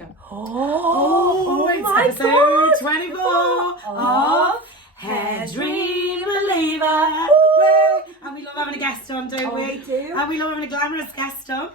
It's my episode God. 24 of Hairdream Believer. And we love having a guest on, don't we? We do. And we love having a glamorous guest on.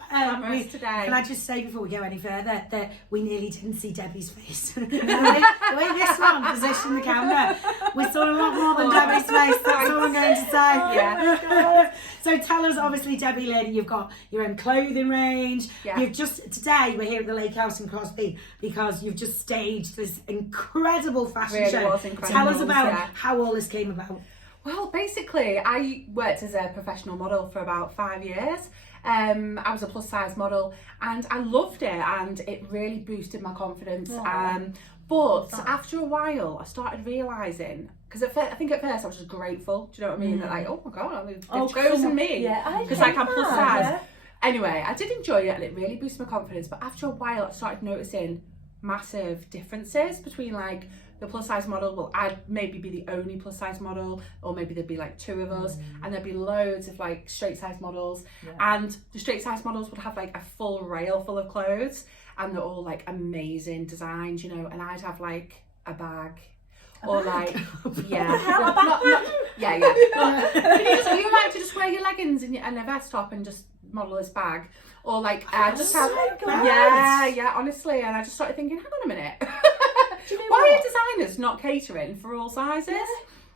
Today. Can I just say before we go any further that we nearly didn't see Debbie's face. the way this one positioned the camera, we saw a lot more than Debbie's face. That's all I'm going to say. Yeah. So tell us, obviously, Debbie-Lynn, you've got your own clothing range. Yeah. You've today we're here at the Lake House in Crosby because you've just staged this incredible fashion Really show. was incredible, Tell us about yeah. how all this came about. Well, basically, I worked as a professional model for about 5 years. I was a plus size model and I loved it, and it really boosted my confidence. But after a while, I started realising, because I think at first I was just grateful. Do you know what I mean? That like, oh my God, they've chosen me. Because like I'm plus size. Yeah. Anyway, I did enjoy it and it really boosted my confidence. But after a while, I started noticing massive differences between like the plus size model. Well, I'd maybe be the only plus size model, or maybe there'd be like two of us, and there'd be loads of like straight size models, and the straight size models would have like a full rail full of clothes, and they're all like amazing designs, you know, and I'd have like a bag. Like, yeah. You like to just wear your leggings and a vest top and just model this bag, or like just have, honestly. And I just started thinking, hang on a minute, why are designers not catering for all sizes?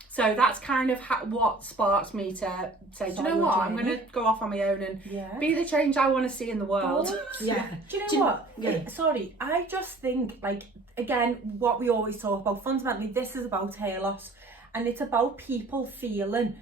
So that's kind of what sparked me to say, do you know what, I'm going to go off on my own and be the change I want to see in the world. Do you know what? Sorry, I just think, like, again, what we always talk about, fundamentally, this is about hair loss, and it's about people feeling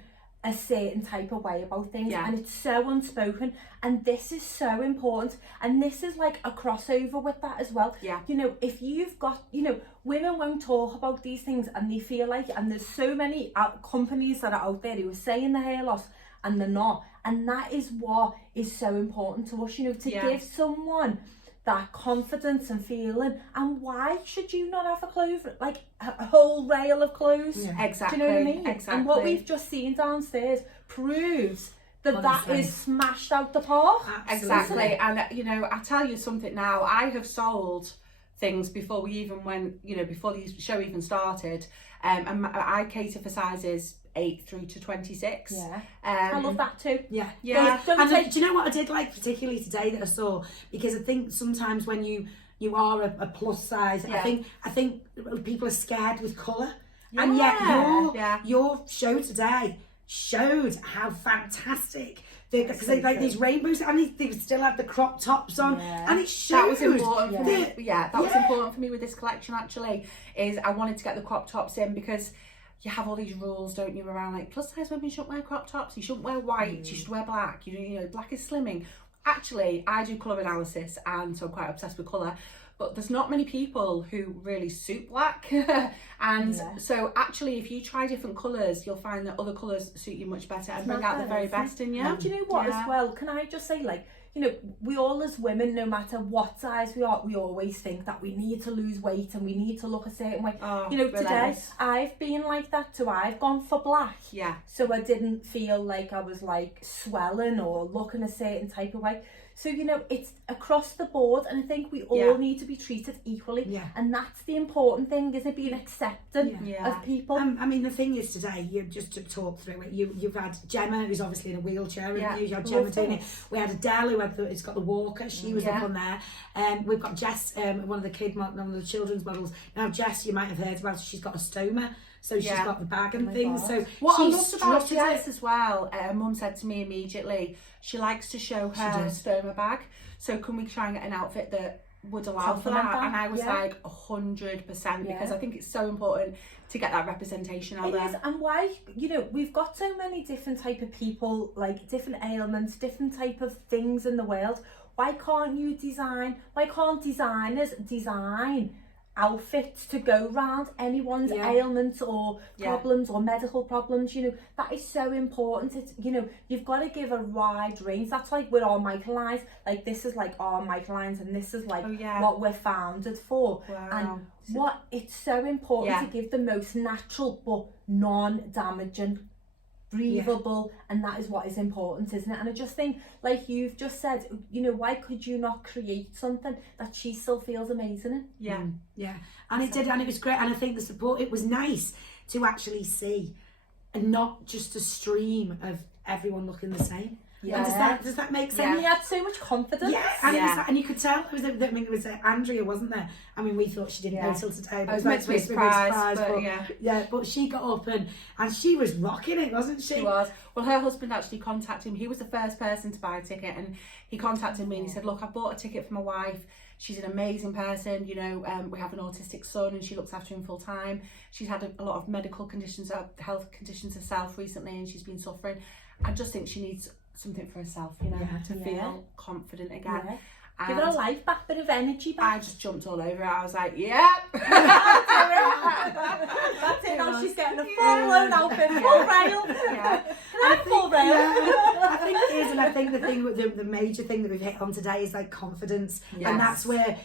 a certain type of way about things, and it's so unspoken, and this is so important, and this is like a crossover with that as well. You know, if you've got, you know, women won't talk about these things, and they feel like, and there's so many companies that are out there who are saying the hair loss and they're not, and that is what is so important to us, you know, to give someone that confidence and feeling. And why should you not have a whole rail of clothes? Exactly. Do you know what I mean? Exactly. And what we've just seen downstairs proves that is smashed out the park. Exactly. And you know, I tell you something now, I have sold things before we even went, you know, before the show even started, and I cater for sizes 8 through to 26. I love that too. And do you know what I did like particularly today that I saw? Because I think sometimes when you are a plus size, I think people are scared with colour, and yet your show today showed how fantastic. Because they like these rainbows, and they still have the crop tops on, and it showed. That was important for me. That was important for me with this collection. Actually, is I wanted to get the crop tops in because you have all these rules, don't you, around like plus size women shouldn't wear crop tops, you shouldn't wear white, you should wear black. You know, black is slimming. Actually, I do colour analysis, and so I'm quite obsessed with colour. But there's not many people who really suit black. And so actually, if you try different colours, you'll find that other colours suit you much better and bring out the very best in you. And do you know what as well? Can I just say, like, you know, we all as women, no matter what size we are, we always think that we need to lose weight and we need to look a certain way. You know, today I've been like that too. I've gone for black. So I didn't feel like I was like swelling or looking a certain type of way. So, you know, it's across the board, and I think we all need to be treated equally. And that's the important thing, isn't it? Being accepting of people. I mean, the thing is today, you just to talk through it, you've had Jemma, who's obviously in a wheelchair, you had Jemma doing it. We had Adele, who's got the walker, she was up on there. We've got Jess, one of the children's models. Now, Jess, you might have heard about, she's got a stoma. So she's got the bag and things. So what I loved about Jess as well, Mum said to me immediately, she likes to show her stoma bag. So can we try and get an outfit that would allow for that? And I was like 100%, because I think it's so important to get that representation out there. And why, you know, we've got so many different type of people, like different ailments, different type of things in the world. Why can't designers design outfits to go round anyone's ailments or problems or medical problems? You know, that is so important. It's, you know, you've got to give a wide range. That's like with our MicroLines, like this is like our MicroLines, and this is like what we're founded for. And what it's so important to give the most natural but non-damaging breathable, and that is what is important, isn't it? And I just think, like you've just said, you know, why could you not create something that she still feels amazing in? Yeah, and it did, and it was great, and I think the support, it was nice to actually see, and not just a stream of everyone looking the same. Yeah. Does that make sense? And he had so much confidence. Yeah, and you could tell it was Andrea, wasn't there? I mean, we thought she didn't go till today. But I was meant to be a surprise, but but she got up and she was rocking it, wasn't she? She was. Well, her husband actually contacted him. He was the first person to buy a ticket, and he contacted me and he said, "Look, I bought a ticket for my wife. She's an amazing person. You know, we have an autistic son, and she looks after him full time. She's had a lot of medical conditions, health conditions herself recently, and she's been suffering. I just think she needs something for herself, you know, to feel confident again." Yeah. Give her a life back, bit of energy back. I just jumped all over it. I was like, "Yep." That's it. Now she's getting a full-blown outfit, full rail. Full rail. I think it is, and I think the thing with the major thing that we've hit on today is like confidence, and that's where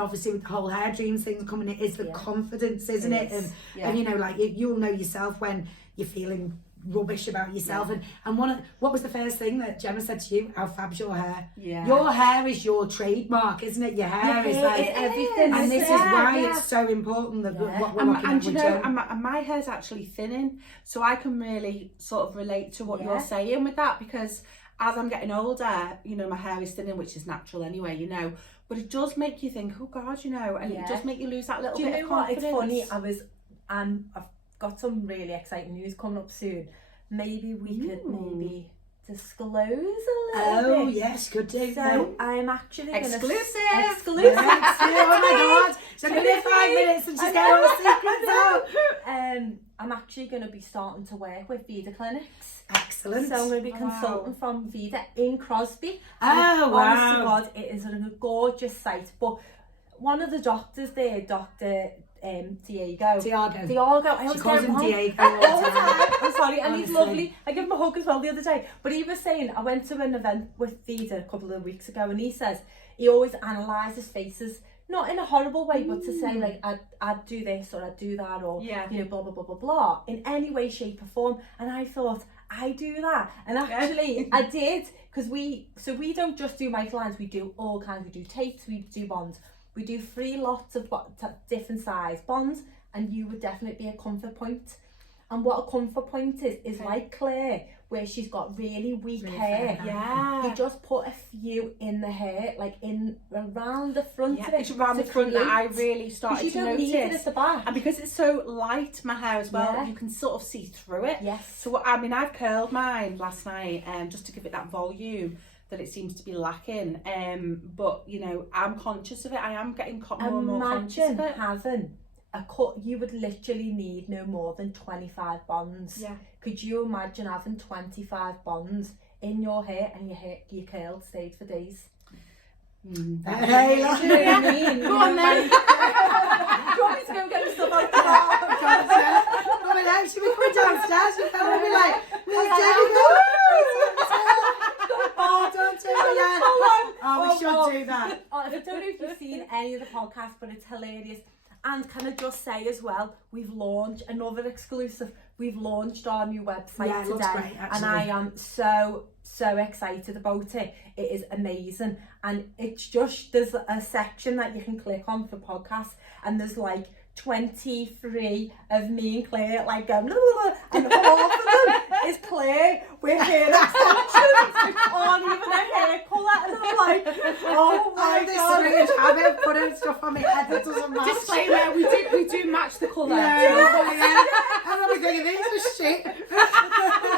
obviously with the whole Hairdreams thing coming in is the confidence, isn't it? And you know, like you'll know yourself when you're feeling rubbish about yourself, and what was the first thing that Jemma said to you? How fab's your hair? Your hair is your trademark, isn't it? Your hair is like everything, and this is why it's so important that what we're looking at. And you know, and my hair's actually thinning, so I can really sort of relate to what you're saying with that, because as I'm getting older, you know, my hair is thinning, which is natural anyway, you know, but it does make you think, oh God, you know, and it does make you lose that little bit of confidence. Do you know what? It's funny, I've got some really exciting news coming up soon. Maybe we could disclose a little bit. Oh yes, good day. So I'm actually exclusive. Oh my God! So give me 5 minutes and she's getting all the secrets out. I'm actually going to be starting to work with Vida Clinics. Excellent. So I'm going to be consultant from Vida in Crosby. Oh wow! Honest to God, it is a gorgeous site. But one of the doctors there, Dr. Tiago. I always calls him Diego all the time. I'm sorry, and he's lovely. I gave him a hug as well the other day. But he was saying, I went to an event with Vida a couple of weeks ago, and he says he always analyses faces, not in a horrible way, but to say like I'd do this or I'd do that, or you know, blah blah blah blah blah, in any way, shape or form. And I thought, I do that, and actually I did, because we don't just do MicroLines, we do all kinds. We do tapes, we do bonds. We do 3 lots of different size bonds, and you would definitely be a comfort point. And what a comfort point is like Claire, where she's got really weak hair. You just put a few in the hair, like around the front of it. It's around the front that I really started to notice. Need it at the back. And because it's so light, my hair as well, you can sort of see through it. So I mean, I've curled mine last night, just to give it that volume that it seems to be lacking, but you know, I'm conscious of it. I am getting more and more conscious of it. Having a cut, you would literally need no more than 25 bonds. Could you imagine having 25 bonds in your hair, and your curl stayed for days? Hey, you know what I mean? Go on then. Do you want me to go get stuff out the car? I mean, actually, we come downstairs and I'll be like, where's Debbie go? Oh, don't do that. Oh, we should do that. I don't know if you've seen any of the podcasts, but it's hilarious. And can I just say as well, we've launched another exclusive. We've launched our new website today, looks great, and I am so excited about it. It is amazing, and it's just, there's a section that you can click on for podcasts, and there's like 23 of me and Claire, like and half of them is Claire with hair extensions on even a hair colour, and I'm like, oh my God. I've been putting stuff on my head that doesn't match. Disclaimer, we do match the colour. I'm not thinking these are shit. But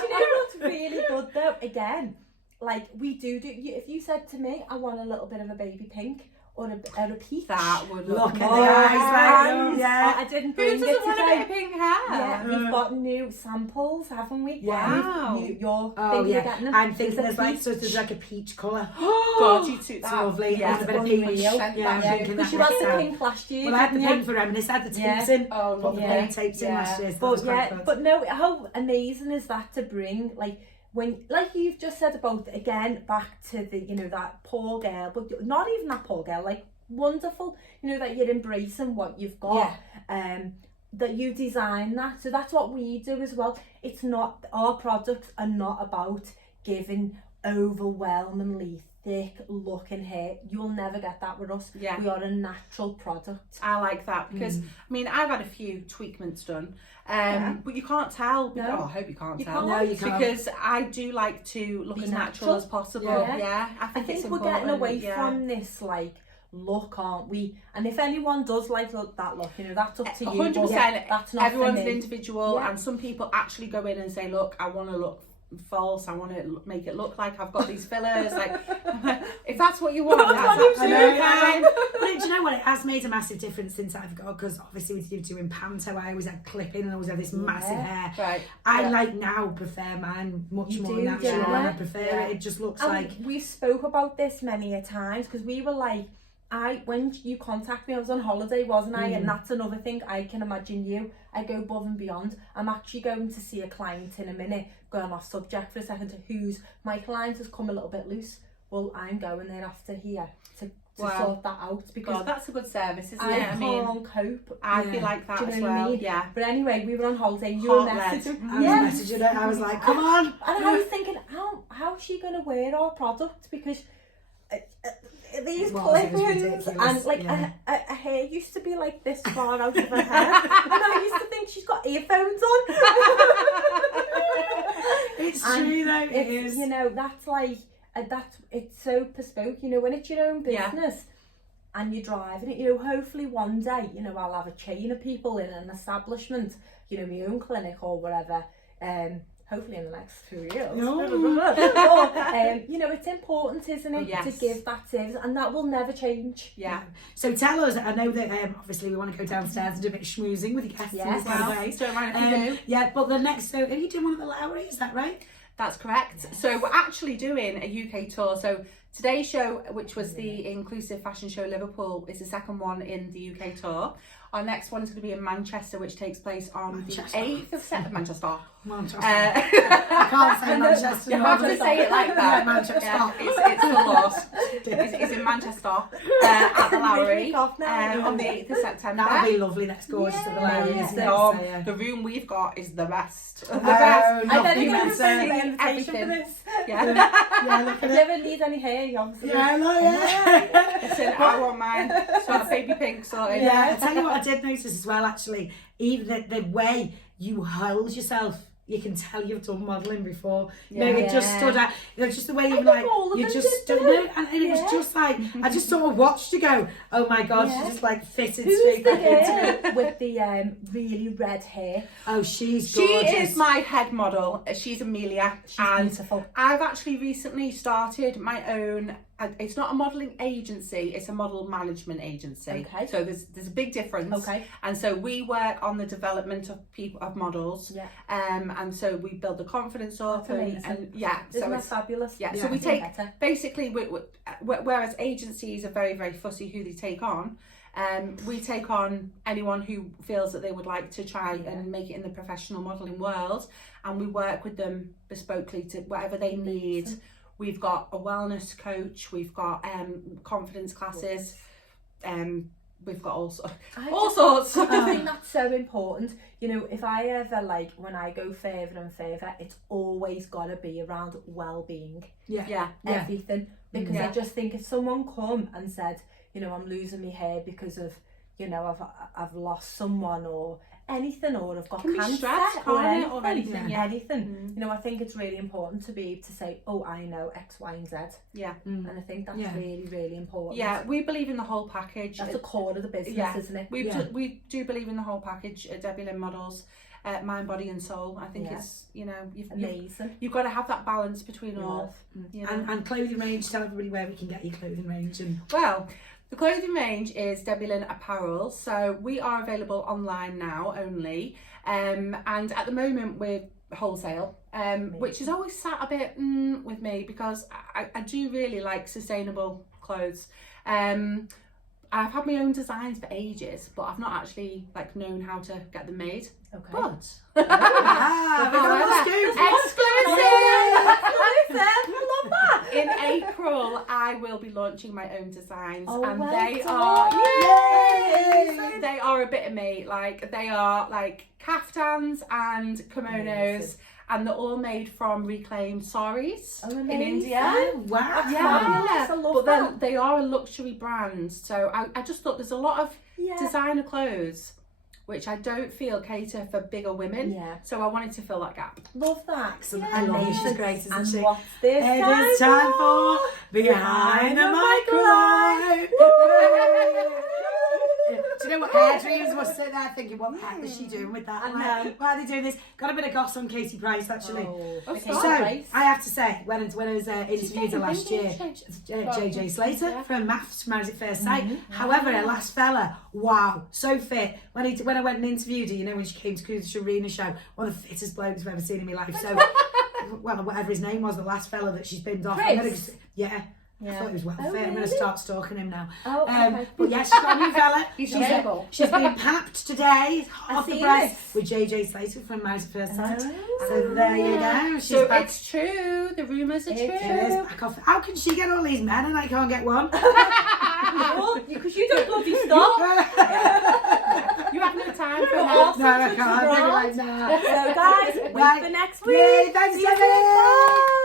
you know what's really good though? Again, like we do if you said to me, I want a little bit of a baby pink, or a peach. That would look at the eyes, I didn't bring it today. Who doesn't want a bit of pink hair? Yeah, we've got new samples, haven't we? Wow. You're getting them. I'm thinking there's like a peach colour. God, you took that. It's lovely. Yeah, a bit of peach. Because you had the pink last year. Well, I had the pink for Reminisce. I had the tapes in. Put the pink tapes in last year. But no, how amazing is that to bring, like, when, like you've just said about, again, back to the, you know, that poor girl, but not even that poor girl, like, wonderful, you know, that you're embracing what you've got. that you design that. So that's what we do as well. It's not, our products are not about giving overwhelmingly thick looking hair. You'll never get that with us. Yeah. We are a natural product. I like that because, I mean, I've had a few tweakments done, but you can't tell. No. Oh, I hope you can't tell. No, you can't. Because I do like to look Be as natural natural. as possible. Yeah. Yeah. I I think think it's we're important. getting away yeah. from this like look, aren't we? And if anyone does like that look, you know, that's up to you. 100%. That's not Everyone's for an me. individual, Yeah. and some people actually go in and say, look, I want to look false, I want to make it look like I've got these fillers. Like, if that's what you want, that's absolutely fine. But do you know what? It has made a massive difference since I've got, because obviously with you doing panto, I always had clipping and I always had this massive hair. Right. I like now prefer mine much You more do, natural, yeah. and I prefer it. It just looks And like. we spoke about this many a times because we were like, when you contact me, I was on holiday, wasn't I? And that's another thing. I can imagine you. I go above and beyond. I'm actually going to see a client in a minute, going off subject for a second, to whose MicroLines has come a little bit loose. Well, I'm going there after here to sort that out, because God, that's a good service, isn't I it? I mean, can't cope. I feel like that Do you as know what I well. mean? Yeah. But anyway, we were on holiday. You were Heart-led. messaging. I was messaging her. I was like, come on. And I was thinking, how's she going to wear our product? Because these Well, it was clip-ins ridiculous, and like yeah. her hair used to be like this far out of her hair, and I used to think she's got earphones on. It's And true though. It it's, is. you know, that's like it's so bespoke. You know, when it's your own Yeah. business. And you're driving it, you know, hopefully one day, you know, I'll have a chain of people in an establishment, you know, my own clinic or whatever, hopefully in the next 2 years. But, you know, it's important, isn't it, Yes. to give that service, and that will never change. Yeah. So tell us, I know that obviously we want to go downstairs and do a bit of schmoozing with your guests in Yes. this kind of way. Don't mind if you do. Yeah, but the next, so are you doing one at the Lowry, is that right? That's correct. So we're actually doing a UK tour. So today's show, which was the Inclusive Fashion Show Liverpool, is the second one in the UK tour. Our next one is going to be in Manchester, which takes place on the 8th of September. Manchester. Manchester. I can't say Manchester. You have to say it like that. Yeah, Manchester. Yeah, it's the loss. It's in Manchester at the Lowry on the 8th of September. That'll be lovely. That's gorgeous at the Lowry, isn't it? No, So, yeah. the room we've got is the best. The Oh, best. I bet nothing you're going to better. send the invitation Everything. for this. Yeah. Yeah, look If at you it. ever need any hair, you obviously. Yeah, look, yeah. Listen, I want mine. Sort of baby pink sorted. Yeah, I tell you what I did notice as well, actually, even the way you hold yourself, you can tell you've done modelling before. You know, it just stood out. You know, just the way you were think like, all of you them just did stood, that. no, and it was just like, I just sort of watched you go, oh my God, Yeah. she just like fitted Who's straight the back into it. girl with the really red hair? Oh, she's She gorgeous. is my head model. She's Amelia. She's and beautiful. I've actually recently started my own. It's not a modelling agency, it's a model management agency. Okay. So there's a big difference. Okay. And so we work on the development of models. Yeah. And so we build the confidence up. That's amazing. And yeah. Isn't so that it's fabulous? yeah. Yeah. So we take Better. basically whereas agencies are very, very fussy who they take on. We take on anyone who feels that they would like to try and make it in the professional modelling world, and we work with them bespokely to whatever they need. We've got a wellness coach, we've got confidence classes, we've got all sorts. I just think that's so important. You know, if I ever, like, when I go further and further, it's always got to be around well-being. Yeah. Everything. Because Yeah. I just think if someone come and said, you know, I'm losing my hair because of, you know, I've lost someone or anything, or I've got Can be cancer stress, or can't it, anything, or anything, yeah. anything. You know, I think it's really important to be able to say, oh, I know X, Y and Z. Yeah. And I think that's really, really important. Yeah, we believe in the whole package. That's the core of the business, Yeah. isn't it? We do believe in the whole package at Debbie-Lynn Models, mind, body and soul. I think it's, you know, Amazing. you've got to have that balance between all. You know? And clothing range, tell everybody where we can get your clothing range. And Well, the clothing range is Debbie-Lynn Apparel, so we are available online now only, and at the moment we're wholesale, which has always sat a bit with me because I do really like sustainable clothes. I've had my own designs for ages, but I've not actually known how to get them made. Okay. But I love that. in April, I will be launching my own designs, Oh, and well they done. are Yay! they are a bit of me. Like they are like kaftans and kimonos, and they're all made from reclaimed saris in India. Oh, wow. Yeah, I love that. they are a luxury brand. So I just thought there's a lot of designer clothes which I don't feel cater for bigger women. Yeah. So I wanted to fill that gap. Love that. Excellent. I love she's great, isn't and she? What's this It is time for Behind the MicroLines. Do you know what Hairdreams was sitting there thinking, what the heck is she doing with that? I know. Why are they doing this? Got a bit of goss on Katie Price actually. Okay, So I have to say, when I was interviewed her last year, JJ Slater from Maths, Married at First Sight. However, her last fella, wow, so fit. When I went and interviewed her, you know, when she came to the Sharina show, one of the fittest blokes I've ever seen in my life. So, well, whatever his name was, the last fella that she's binned off. Yeah. I thought he was well fit. Really? I'm going to start stalking him now. Okay. But yeah, she's got a new fella. She's been papped today, off the press, with JJ Slater from Married at First Sight. So there you go. She's So back. it's true. The rumours are true. It is back off. How can she get all these men and I can't get one? Because you don't bloody stop. You haven't had time for You're that. awesome. No, I can't. I'm like, nah. So guys, wait for next week. Yay, thanks, See you soon. Debbie. Bye.